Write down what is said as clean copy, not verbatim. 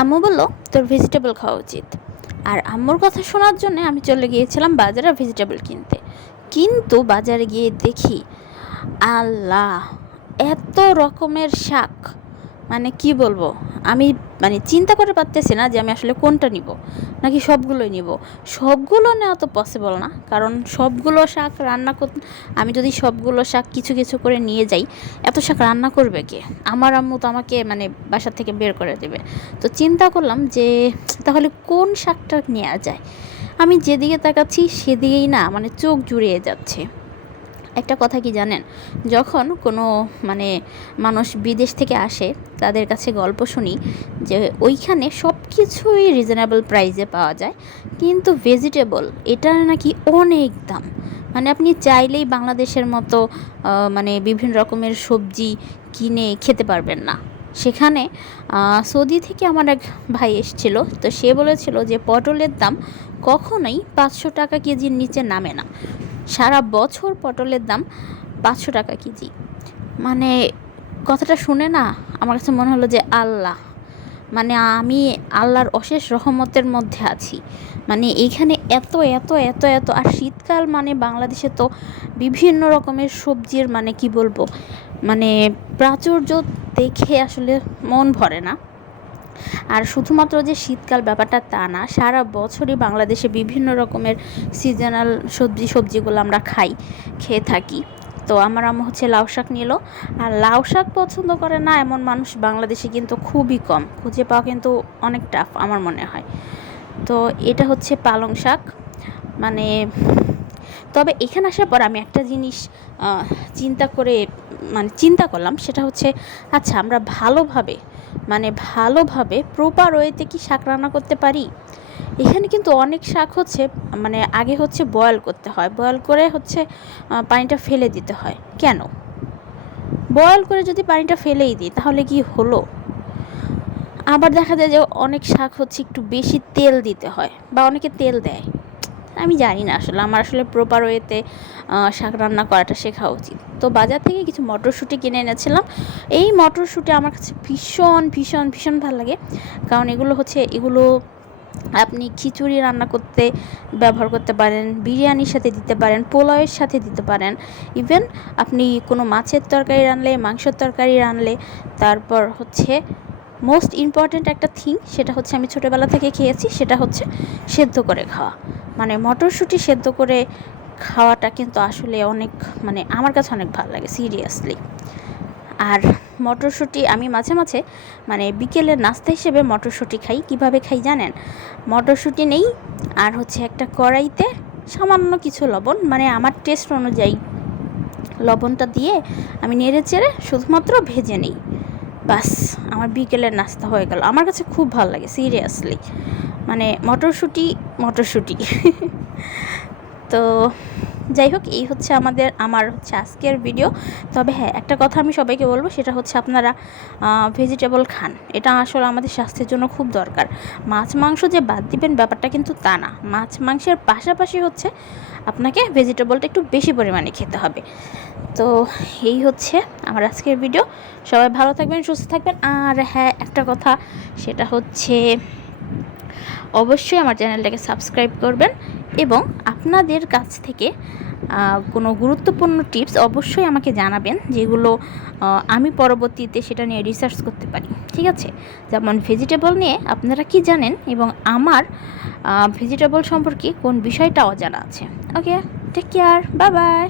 আম্মু বলল তোর ভেজিটেবল খাওয়া উচিত। আর আম্মুর কথা শোনার জন্য আমি চলে গিয়েছিলাম বাজারে ভেজিটেবল কিনতে। কিন্তু বাজারে গিয়ে দেখি, আল্লাহ, এত রকমের শাক! মানে কি বলবো, আমি চিন্তা করে পারতেছি না যে আমি আসলে কোনটা নিব, নাকি সবগুলোই নিব। সবগুলো নেওয়া তো পসিবল না, কারণ সবগুলো শাক রান্না আমি যদি সবগুলো শাক কিছু কিছু করে নিয়ে যাই, এত শাক রান্না করবে কে? আমার আম্মু তো আমাকে বাসা থেকে বের করে দেবে। তো চিন্তা করলাম যে তাহলে কোন শাকটা নেওয়া যায়। আমি যেদিকে তাকাচ্ছি সেদিকেই না চোখ জুড়িয়ে যাচ্ছে। একটা কথা কি জানেন, যখন কোনো মানুষ বিদেশ থেকে আসে, তাদের কাছে গল্প শুনি যে ওইখানে সব কিছুই রিজনেবল প্রাইসে পাওয়া যায়, কিন্তু ভেজিটেবল এটার নাকি অনেক দাম। আপনি চাইলেই বাংলাদেশের মতো বিভিন্ন রকমের সবজি কিনে খেতে পারবেন না। সেখানে সৌদি থেকে আমার এক ভাই এসেছিল, তো সে বলেছিল যে পটলের দাম কখনোই 500 টাকা কেজির নিচে নামে না। সারা বছর পটলের দাম 500 টাকা কেজি। কথাটা শুনে না আমার কাছে মনে হলো যে আল্লাহ, আমি আল্লাহর অশেষ রহমতের মধ্যে আছি। এইখানে এত এত এত এত, আর শীতকাল বাংলাদেশে তো বিভিন্ন রকমের সবজির কি বলবো, প্রাচুর্য দেখে আসলে মন ভরে না। আর শুধুমাত্র যে শীতকাল ব্যাপারটা তা না, সারা বছরই বাংলাদেশে বিভিন্ন রকমের সিজনাল সবজিগুলো আমরা খেয়ে থাকি। তো আমার আম্মু লাউ শাক নিল। আর লাউ শাক পছন্দ করে না এমন মানুষ বাংলাদেশে কিন্তু খুবই কম, খুঁজে পাওয়া কিন্তু অনেক টাফ আমার মনে হয়। তো এটা হচ্ছে পালং শাক। তবে এখানে আসার পর আমি একটা জিনিস চিন্তা করলাম, সেটা হচ্ছে আচ্ছা, আমরা ভালোভাবে প্রপার ওয়েতে কি শাক রান্না করতে পারি? এখানে কিন্তু অনেক শাক আগে বয়েল করতে হয়, বয়েল করে পানিটা ফেলে দিতে হয়। কেন? বয়েল করে যদি পানিটা ফেলেই দিই তাহলে কি হলো? আবার দেখা যায় যে অনেক শাক একটু বেশি তেল দিতে হয়, বা অনেকে তেল দেয়। আমি জানি না, আমার প্রপার ওয়েতে শাক রান্না করাটা শেখা উচিত। তো বাজার থেকে কিছু মটরশুঁটি কিনে এনেছিলাম। এই মটরশুঁটি আমার কাছে ভীষণ ভীষণ ভীষণ ভালো লাগে, কারণ এগুলো আপনি খিচুড়ি রান্না করতে ব্যবহার করতে পারেন, বিরিয়ানির সাথে দিতে পারেন, পোলাওয়ের সাথে দিতে পারেন। ইভেন আপনি কোনো মাছের তরকারি রানলে, মাংসের তরকারি রানলে, তারপর মোস্ট ইম্পর্ট্যান্ট একটা থিং, সেটা আমি ছোটোবেলা থেকে খেয়েছি, সেটা সেদ্ধ করে খাওয়া। মটরশুঁটি সেদ্ধ করে খাওয়াটা কিন্তু আসলে অনেক আমার কাছে অনেক ভালো লাগে, সিরিয়াসলি। আর মটরশুঁটি আমি মাঝে মাঝে বিকেলের নাস্তা হিসেবে মটরশুঁটি খাই। কিভাবে খাই জানেন? মটরশুঁটি নেই, আর একটা কড়াইতে সামান্য কিছু লবণ, আমার টেস্ট অনুযায়ী লবণটা দিয়ে আমি নেড়ে চেড়ে শুধুমাত্র ভেজে নিই। বাস, আমার বিকেলের নাস্তা হয়ে গেল। আমার কাছে খুব ভালো লাগে, সিরিয়াসলি। মটরশুঁটি তো যাই হোক, এই আমার আজকের ভিডিও। তবে হ্যাঁ, একটা কথা আমি সবাইকে বলবো, সেটা আপনারা ভেজিটেবল খান। এটা আসলে আমাদের স্বাস্থ্যের জন্য খুব দরকার। মাছ মাংস যে বাদ দিবেন ব্যাপারটা কিন্তু তা না। মাছ মাংসের পাশাপাশি আপনাকে ভেজিটেবলটা একটু বেশি পরিমাণে খেতে হবে। তো এই আমার আজকের ভিডিও। সবাই ভালো থাকবেন, সুস্থ থাকবেন। আর হ্যাঁ, একটা কথা, সেটা অবশ্যই আমার চ্যানেলটাকে সাবস্ক্রাইব করবেন, এবং আপনাদের কাছ থেকে কোনো গুরুত্বপূর্ণ টিপস অবশ্যই আমাকে জানাবেন, যেগুলো আমি পরবর্তীতে সেটা নিয়ে রিসার্চ করতে পারি। ঠিক আছে? যেমন ভেজিটেবল নিয়ে আপনারা কি জানেন, এবং আমার ভেজিটেবল সম্পর্কে কোন বিষয়টা অজানা আছে। ওকে, টেক কেয়ার, বাই বাই।